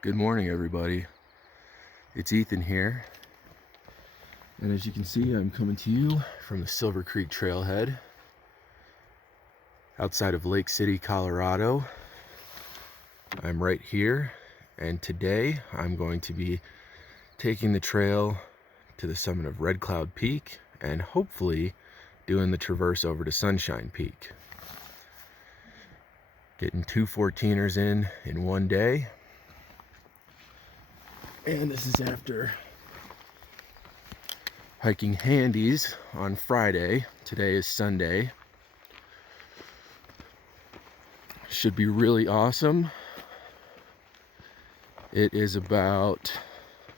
Good morning, everybody. It's Ethan here, and as you can see, I'm coming to you from the Silver Creek Trailhead outside of Lake City, Colorado. I'm right here, and today I'm going to be taking the trail to the summit of Redcloud Peak and hopefully doing the traverse over to Sunshine Peak. Getting 2 14ers in one day. And this is after hiking Handy's on Friday. Today is Sunday. Should be really awesome. It is about,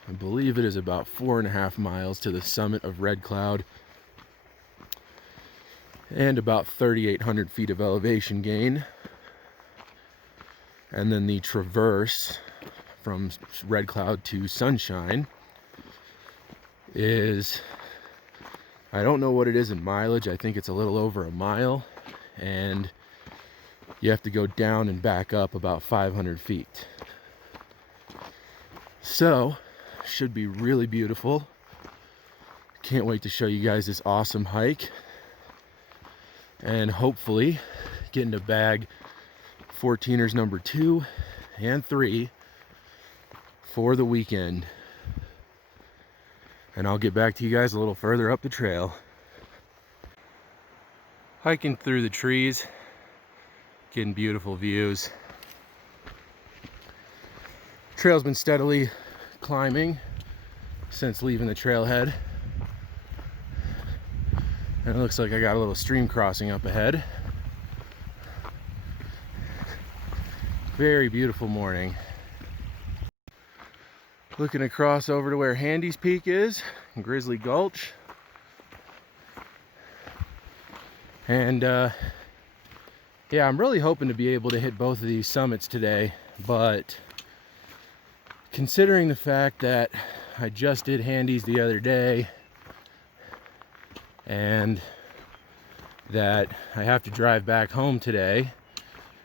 I believe it is about 4.5 miles to the summit of Redcloud and about 3,800 feet of elevation gain. And then the traverse from Redcloud to Sunshine is, I don't know what it is in mileage. I think it's a little over a mile, and you have to go down and back up about 500 feet. So, should be really beautiful. Can't wait to show you guys this awesome hike, and hopefully getting to bag 14ers number 2 and 3 for the weekend. And I'll get back to you guys a little further up the trail. Hiking through the trees, getting beautiful views. Trail's been steadily climbing since leaving the trailhead. And it looks like I got a little stream crossing up ahead. Very beautiful morning. Looking across over to where Handy's Peak is, Grizzly Gulch. And yeah, I'm really hoping to be able to hit both of these summits today, but considering the fact that I just did Handy's the other day and that I have to drive back home today,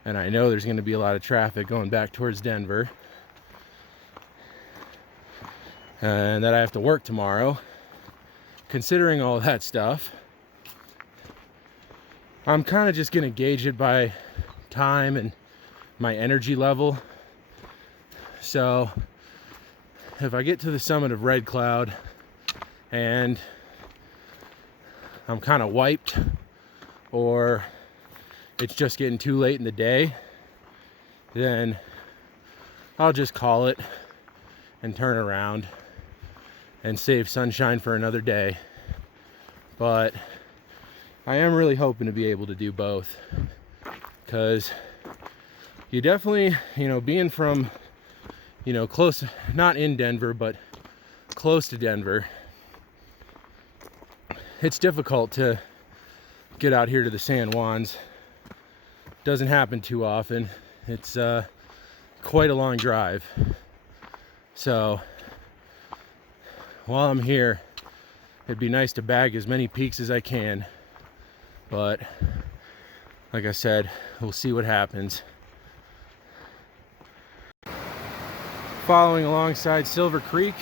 and I know there's going to be a lot of traffic going back towards Denver, and that I have to work tomorrow, considering all that stuff, I'm kind of just going to gauge it by time and my energy level. So if I get to the summit of Redcloud and I'm kind of wiped, or it's just getting too late in the day, then I'll just call it and turn around and save Sunshine for another day. But I am really hoping to be able to do both, because you definitely, being from, close, not in Denver, but close to Denver, it's difficult to get out here to the San Juans. Doesn't happen too often. It's quite a long drive. So while I'm here, it'd be nice to bag as many peaks as I can. But like I said, we'll see what happens. Following alongside Silver Creek,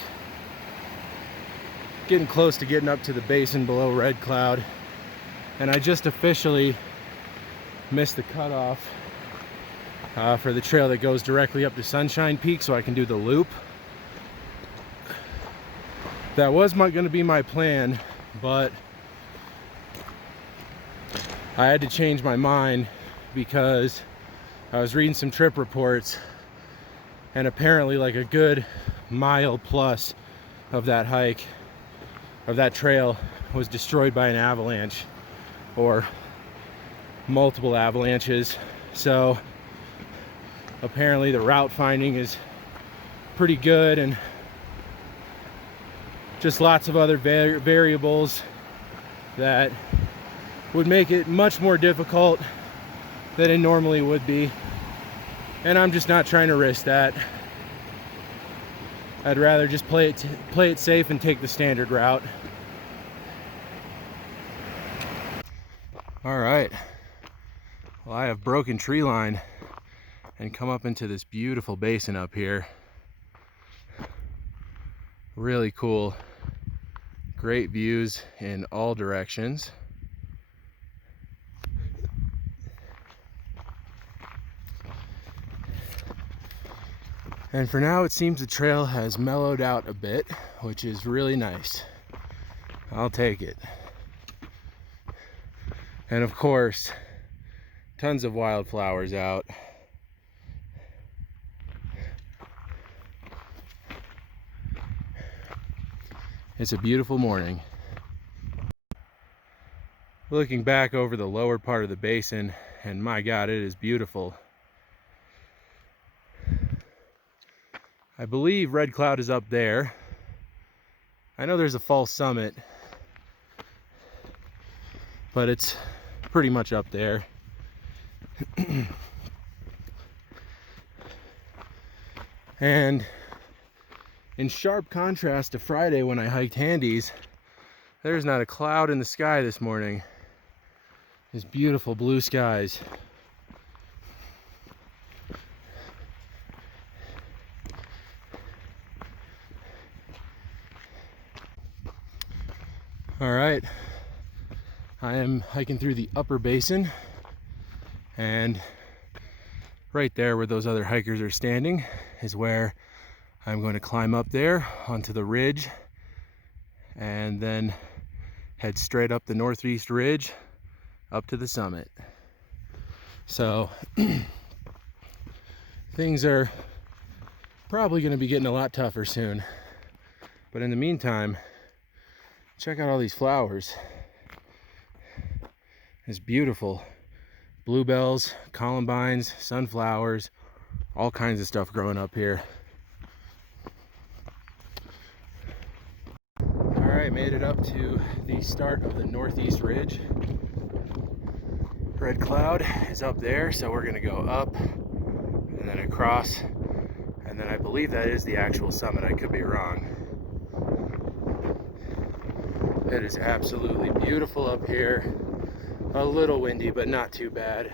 getting close to getting up to the basin below Redcloud, and I just officially missed the cutoff for the trail that goes directly up to Sunshine Peak, so I can do the loop. That was going to be my plan, but I had to change my mind because I was reading some trip reports, and apparently like a good mile plus of that hike, of that trail, was destroyed by an avalanche or multiple avalanches. So apparently the route finding is pretty good, and just lots of other variables that would make it much more difficult than it normally would be. And I'm just not trying to risk that. I'd rather just play it safe and take the standard route. All right. Well, I have broken tree line and come up into this beautiful basin up here. Really cool. Great views in all directions. And for now, it seems the trail has mellowed out a bit, which is really nice. I'll take it. And of course, tons of wildflowers out. It's a beautiful morning. Looking back over the lower part of the basin, and my God, it is beautiful. I believe Redcloud is up there. I know there's a false summit, but it's pretty much up there. And in sharp contrast to Friday when I hiked Handy's, there's not a cloud in the sky this morning. There's beautiful blue skies. All right, I am hiking through the upper basin, and right there where those other hikers are standing is where I'm going to climb up there onto the ridge and then head straight up the northeast ridge up to the summit. So things are probably going to be getting a lot tougher soon, but in the meantime, check out all these flowers. It's beautiful. Bluebells, columbines, sunflowers, all kinds of stuff growing up here. All right, made it up to the start of the northeast ridge. Redcloud is up there, so we're gonna go up and then across, and then I believe that is the actual summit. I could be wrong. It is absolutely beautiful up here. A little windy, but not too bad.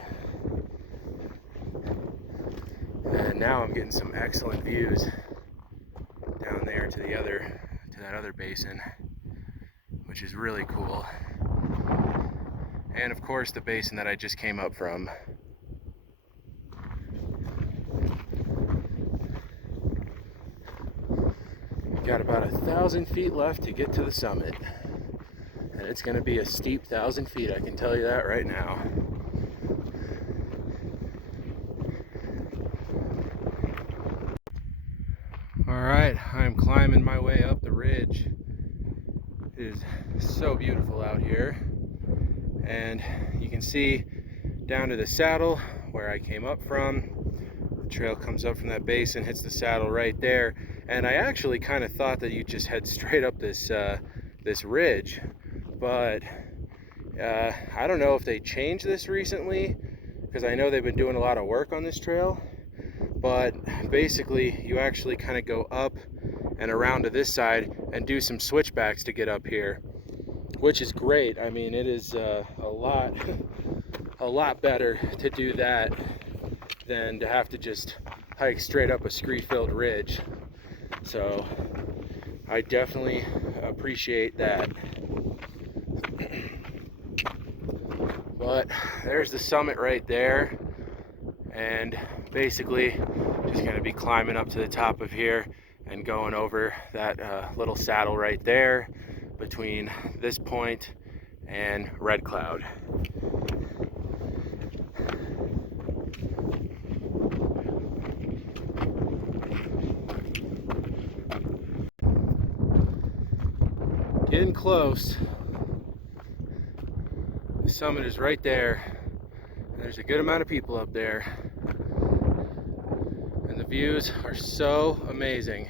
And now I'm getting some excellent views down there to that other basin, which is really cool. And of course the basin that I just came up from. We've got about 1,000 feet left to get to the summit. And it's going to be a steep 1,000 feet, I can tell you that right now. Alright, I'm climbing my way up the ridge. It is so beautiful out here. And you can see down to the saddle where I came up from. The trail comes up from that basin, hits the saddle right there. And I actually kind of thought that you just head straight up this ridge. But I don't know if they changed this recently, because I know they've been doing a lot of work on this trail. But basically, you actually kind of go up and around to this side and do some switchbacks to get up here, which is great. I mean, it is a lot better to do that than to have to just hike straight up a scree-filled ridge. So I definitely appreciate that. But there's the summit right there, and basically just going to be climbing up to the top of here and going over that little saddle right there between this point and Redcloud. Getting close. The summit is right there. There's a good amount of people up there. And the views are so amazing.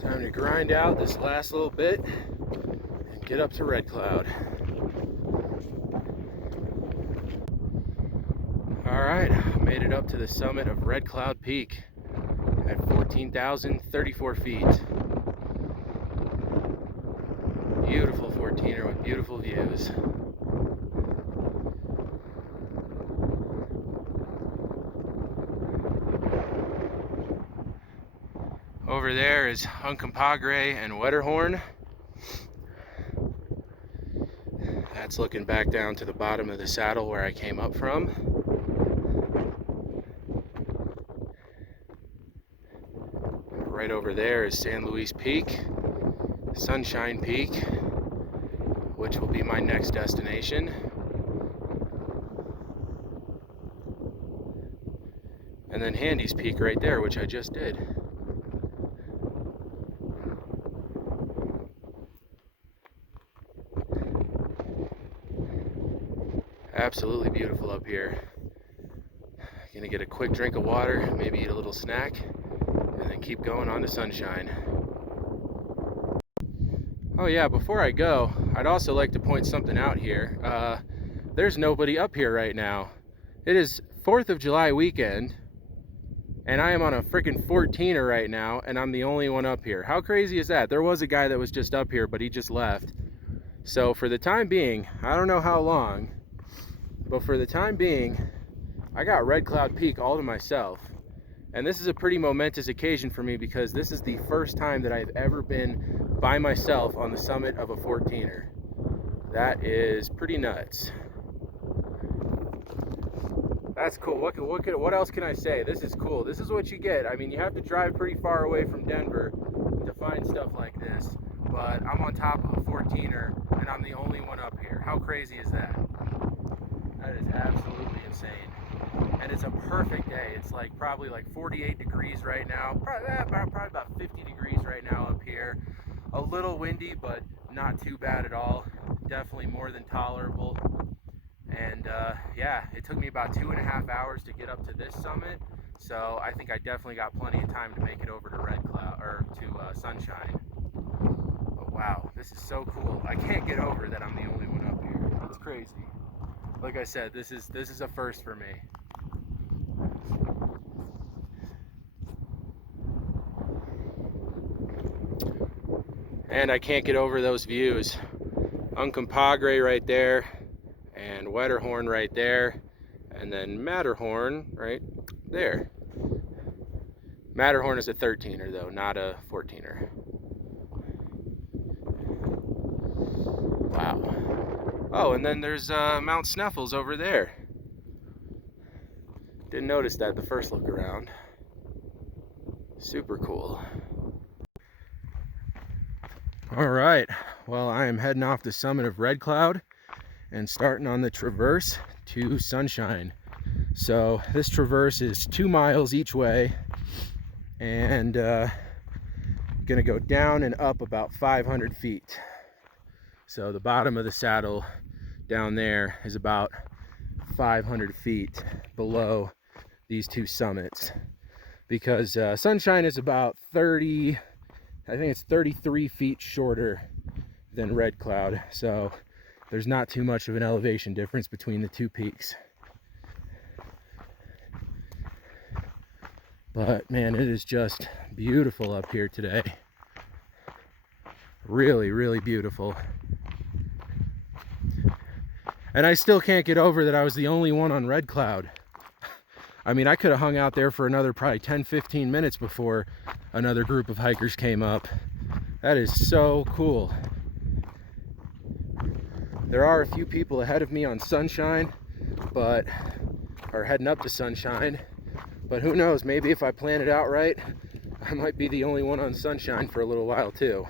Time to grind out this last little bit and get up to Redcloud. Alright, made it up to the summit of Redcloud Peak at 14,034 feet. Beautiful 14er with beautiful views. over there is Uncompahgre and Wetterhorn. That's looking back down to the bottom of the saddle where I came up from. Right over there is San Luis Peak, Sunshine Peak, which will be my next destination. And then Handy's Peak right there, which I just did. Absolutely beautiful up here. Gonna get a quick drink of water, maybe eat a little snack, and then keep going on to Sunshine. Oh yeah, before I go, I'd also like to point something out here. There's nobody up here right now. It is 4th of July weekend, and I am on a freaking 14er right now, and I'm the only one up here. How crazy is that? There was a guy that was just up here, but he just left. So for the time being, I don't know how long, but for the time being, I got Redcloud Peak all to myself. And this is a pretty momentous occasion for me because this is the first time that I've ever been by myself on the summit of a 14er. That is pretty nuts. That's cool. What else can I say? This is cool. This is what you get. I mean, you have to drive pretty far away from Denver to find stuff like this. But I'm on top of a 14er and I'm the only one up here. How crazy is that? That is absolutely insane. And it's a perfect day. It's like probably like 48 degrees right now. Probably about 50 degrees right now up here. A little windy, but not too bad at all. Definitely more than tolerable. And yeah, it took me about 2.5 hours to get up to this summit. So I think I definitely got plenty of time to make it over to Redcloud or to Sunshine. But wow, this is so cool. I can't get over that I'm the only one up here. It's crazy. Like I said, this is a first for me. And I can't get over those views. Uncompahgre right there, and Wetterhorn right there, and then Matterhorn right there. Matterhorn is a 13er though, not a 14er. Wow. Oh, and then there's Mount Sneffels over there. Didn't notice that the first look around. Super cool. All right, well, I am heading off the summit of Redcloud and starting on the traverse to Sunshine. So this traverse is 2 miles each way, and gonna go down and up about 500 feet. So the bottom of the saddle down there is about 500 feet below these two summits, because Sunshine is about 30, I think it's 33 feet shorter than Redcloud. So there's not too much of an elevation difference between the two peaks. But man, it is just beautiful up here today. Really, really beautiful. And I still can't get over that I was the only one on Redcloud. I mean, I could have hung out there for another probably 10-15 minutes before another group of hikers came up. That is so cool. There are a few people ahead of me on Sunshine, but are heading up to Sunshine. But who knows, maybe if I plan it out right, I might be the only one on Sunshine for a little while too.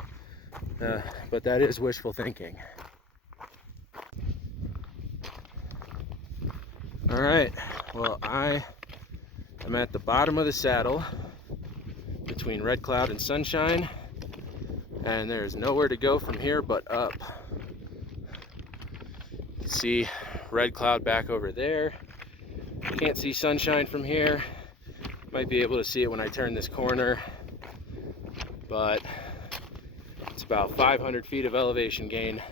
But that is wishful thinking. All right, well, I am at the bottom of the saddle between Redcloud and Sunshine, and there's nowhere to go from here but up. You can see Redcloud back over there. Can't see Sunshine from here. Might be able to see it when I turn this corner, but it's about 500 feet of elevation gain,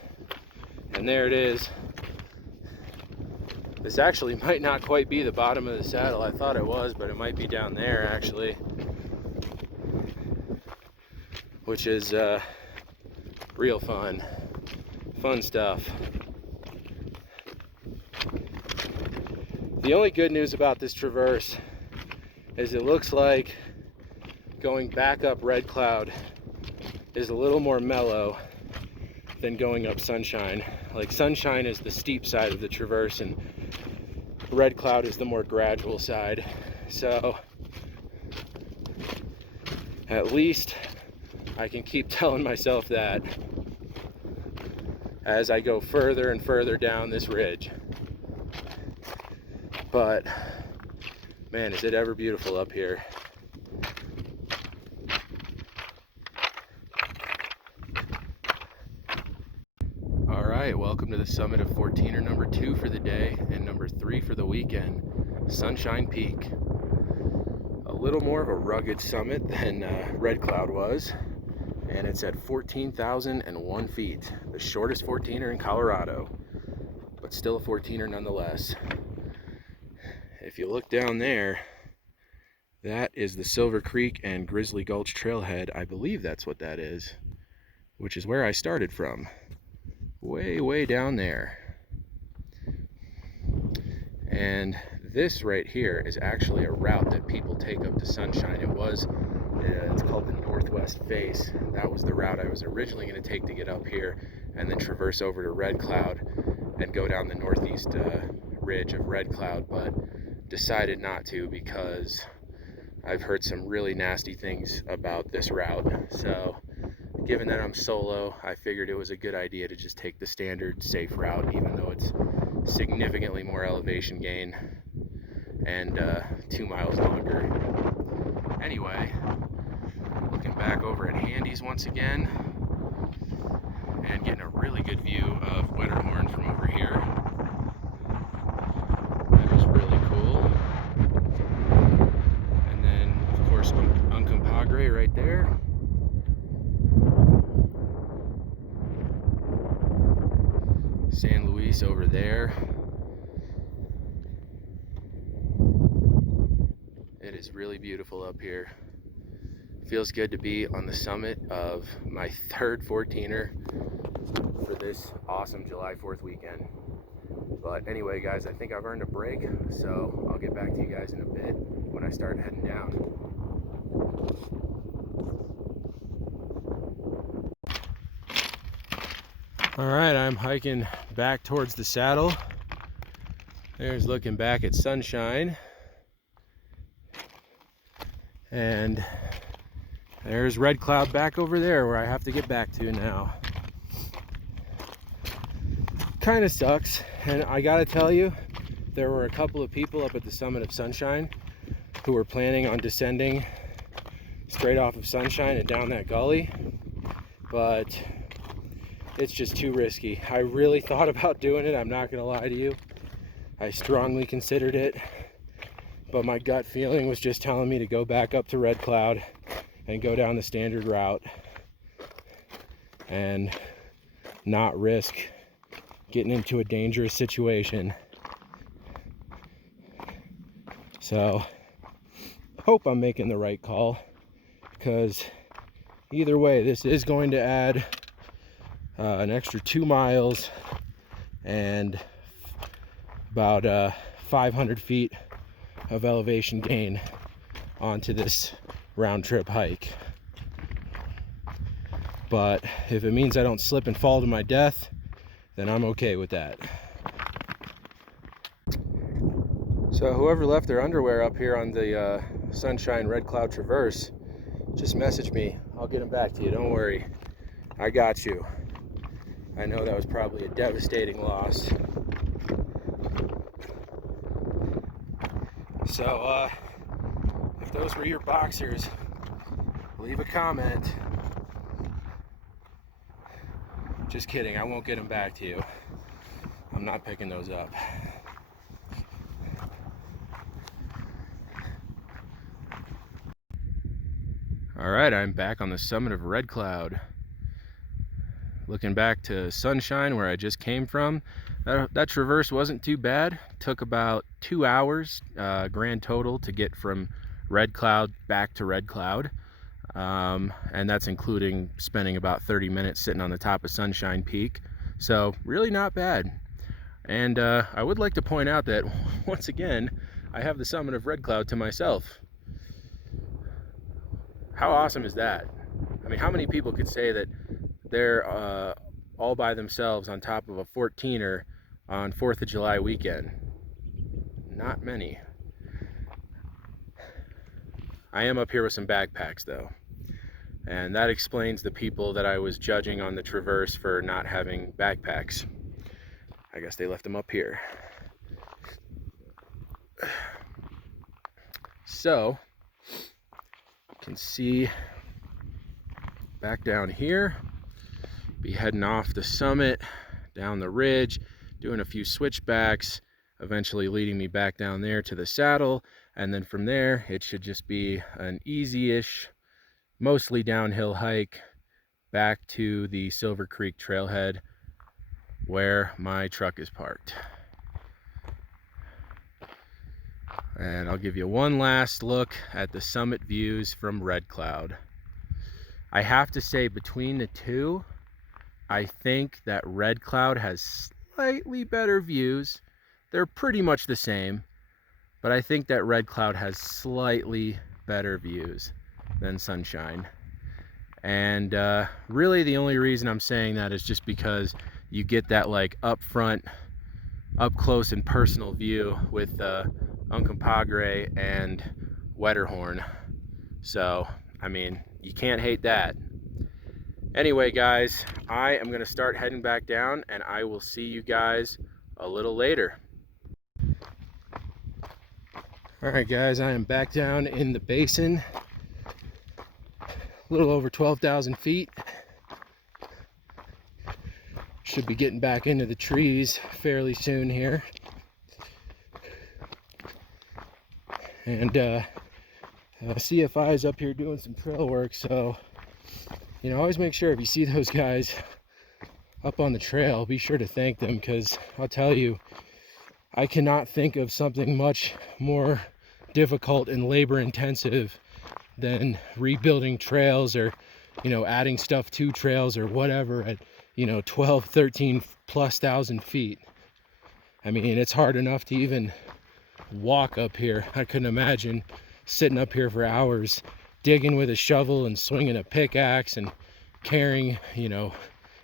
and there it is. This actually might not quite be the bottom of the saddle. I thought it was, but it might be down there actually, which is real fun stuff. The only good news about this traverse is it looks like going back up Red Cloud is a little more mellow than going up Sunshine. Like, Sunshine is the steep side of the traverse and Red Cloud is the more gradual side. So at least I can keep telling myself that as I go further and further down this ridge. But man, is it ever beautiful up here. All right, welcome to the summit of 14er number 2 for the day and number 3 for the weekend, Sunshine Peak. A little more of a rugged summit than Red Cloud was, and it's at 14,001 feet, the shortest 14er in Colorado, but still a 14er nonetheless. If you look down there, that is the Silver Creek and Grizzly Gulch Trailhead. I believe that's what that is, which is where I started from. Way down there. And this right here is actually a route that people take up to Sunshine. It's called the Northwest Face. That was the route I was originally going to take to get up here and then traverse over to Red Cloud and go down the northeast ridge of Red Cloud, but decided not to because I've heard some really nasty things about this route. So given that I'm solo, I figured it was a good idea to just take the standard safe route, even though it's significantly more elevation gain and 2 miles longer. Anyway, looking back over at Handy's once again and getting a really good view of Wetterhorn from over here. That was really cool. And then, of course, Uncompahgre right there. San Luis over there. It is really beautiful up here. Feels good to be on the summit of my 3rd 14er for this awesome July 4th weekend. But anyway, guys, I think I've earned a break, so I'll get back to you guys in a bit when I start heading down. All right, I'm hiking back towards the saddle. There's looking back at Sunshine. And there's Red Cloud back over there where I have to get back to now. Kind of sucks, and I gotta tell you, there were a couple of people up at the summit of Sunshine who were planning on descending straight off of Sunshine and down that gully, but it's just too risky. I really thought about doing it, I'm not gonna lie to you. I strongly considered it, but my gut feeling was just telling me to go back up to Red Cloud and go down the standard route and not risk getting into a dangerous situation. So, hope I'm making the right call, because either way, this is going to add an extra 2 miles and about 500 feet of elevation gain onto this round trip hike. But if it means I don't slip and fall to my death, then I'm okay with that. So whoever left their underwear up here on the Sunshine Red Cloud Traverse, just message me. I'll get them back to you, don't worry. I got you. I know that was probably a devastating loss. So, if those were your boxers, leave a comment. Just kidding, I won't get them back to you. I'm not picking those up. All right, I'm back on the summit of Red Cloud. Looking back to Sunshine, where I just came from, that traverse wasn't too bad. Took about 2 hours grand total to get from Red Cloud back to Red Cloud, and that's including spending about 30 minutes sitting on the top of Sunshine Peak. So really not bad. And I would like to point out that once again I have the summit of Red Cloud to myself. How awesome is that? I mean, how many people could say that they're all by themselves on top of a 14er on 4th of July weekend? Not many. I am up here with some backpacks though, and that explains the people that I was judging on the Traverse for not having backpacks. I guess they left them up here. So you can see back down here, be heading off the summit, down the ridge, doing a few switchbacks, eventually leading me back down there to the saddle, and then from there it should just be an easy-ish, mostly downhill hike back to the Silver Creek Trailhead where my truck is parked. And I'll give you one last look at the summit views from Redcloud. I have to say, between the two, I think that Redcloud has slightly better views. They're pretty much the same, but I think that Redcloud has slightly better views than Sunshine. And really the only reason I'm saying that is just because you get that like up front, up close and personal view with Uncompahgre and Wetterhorn. So, I mean, you can't hate that. Anyway, guys, I am gonna start heading back down, and I will see you guys a little later. All right, guys, I am back down in the Basin, a little over 12,000 feet. Should be getting back into the trees fairly soon here. And CFI is up here doing some trail work, so you know, always make sure if you see those guys up on the trail, be sure to thank them, because I'll tell you, I cannot think of something much more difficult and labor intensive than rebuilding trails, or you know, adding stuff to trails or whatever at, you know, 12, 13 plus thousand feet. I mean, it's hard enough to even walk up here. I couldn't imagine sitting up here for hours digging with a shovel and swinging a pickaxe and carrying, you know,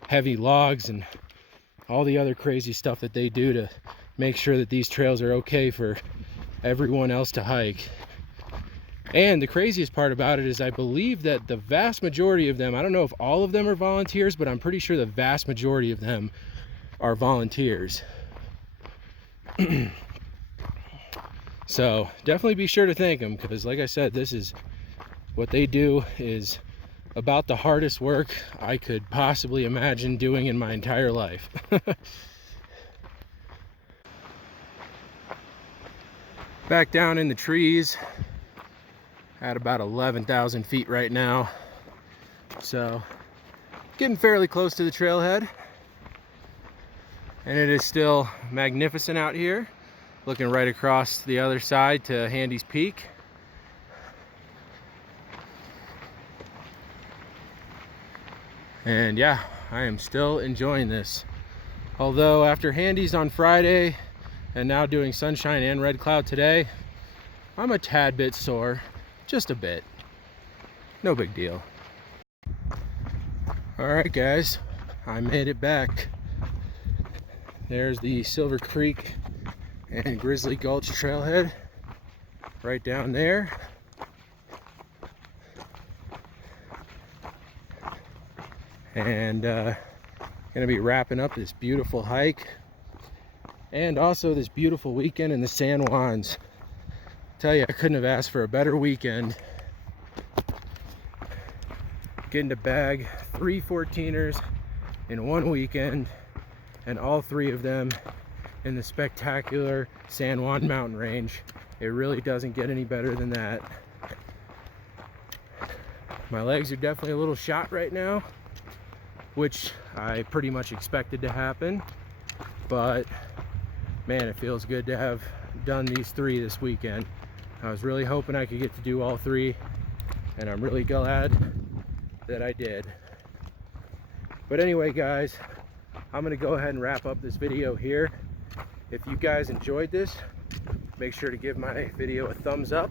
heavy logs and all the other crazy stuff that they do to make sure that these trails are okay for everyone else to hike. And the craziest part about it is I believe that the vast majority of them, I don't know if all of them are volunteers, but I'm pretty sure the vast majority of them are volunteers. So definitely be sure to thank them, because like I said, this is what they do is about the hardest work I could possibly imagine doing in my entire life. Back down in the trees at about 11,000 feet right now. So getting fairly close to the trailhead. And it is still magnificent out here. Looking right across the other side to Handy's Peak. And yeah, I am still enjoying this. Although after Handy's on Friday and now doing Sunshine and Redcloud today, I'm a tad bit sore, just a bit. No big deal. All right, guys, I made it back. There's the Silver Creek and Grizzly Gulch Trailhead right down there. And gonna be wrapping up this beautiful hike and also this beautiful weekend in the San Juans. Tell you, I couldn't have asked for a better weekend. Getting to bag 3 14ers in one weekend, and all 3 of them in the spectacular San Juan mountain range. It really doesn't get any better than that. My legs are definitely a little shot right now, which I pretty much expected to happen, but man, it feels good to have done these 3 this weekend. I was really hoping I could get to do all 3, and I'm really glad that I did. But anyway, guys, I'm gonna go ahead and wrap up this video here. If you guys enjoyed this, make sure to give my video a thumbs up.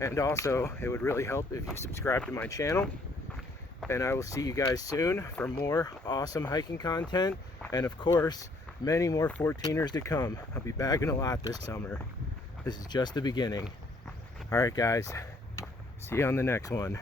And also, it would really help if you subscribe to my channel. And I will see you guys soon for more awesome hiking content. And of course, many more 14ers to come. I'll be bagging a lot this summer. This is just the beginning. All right, guys. See you on the next one.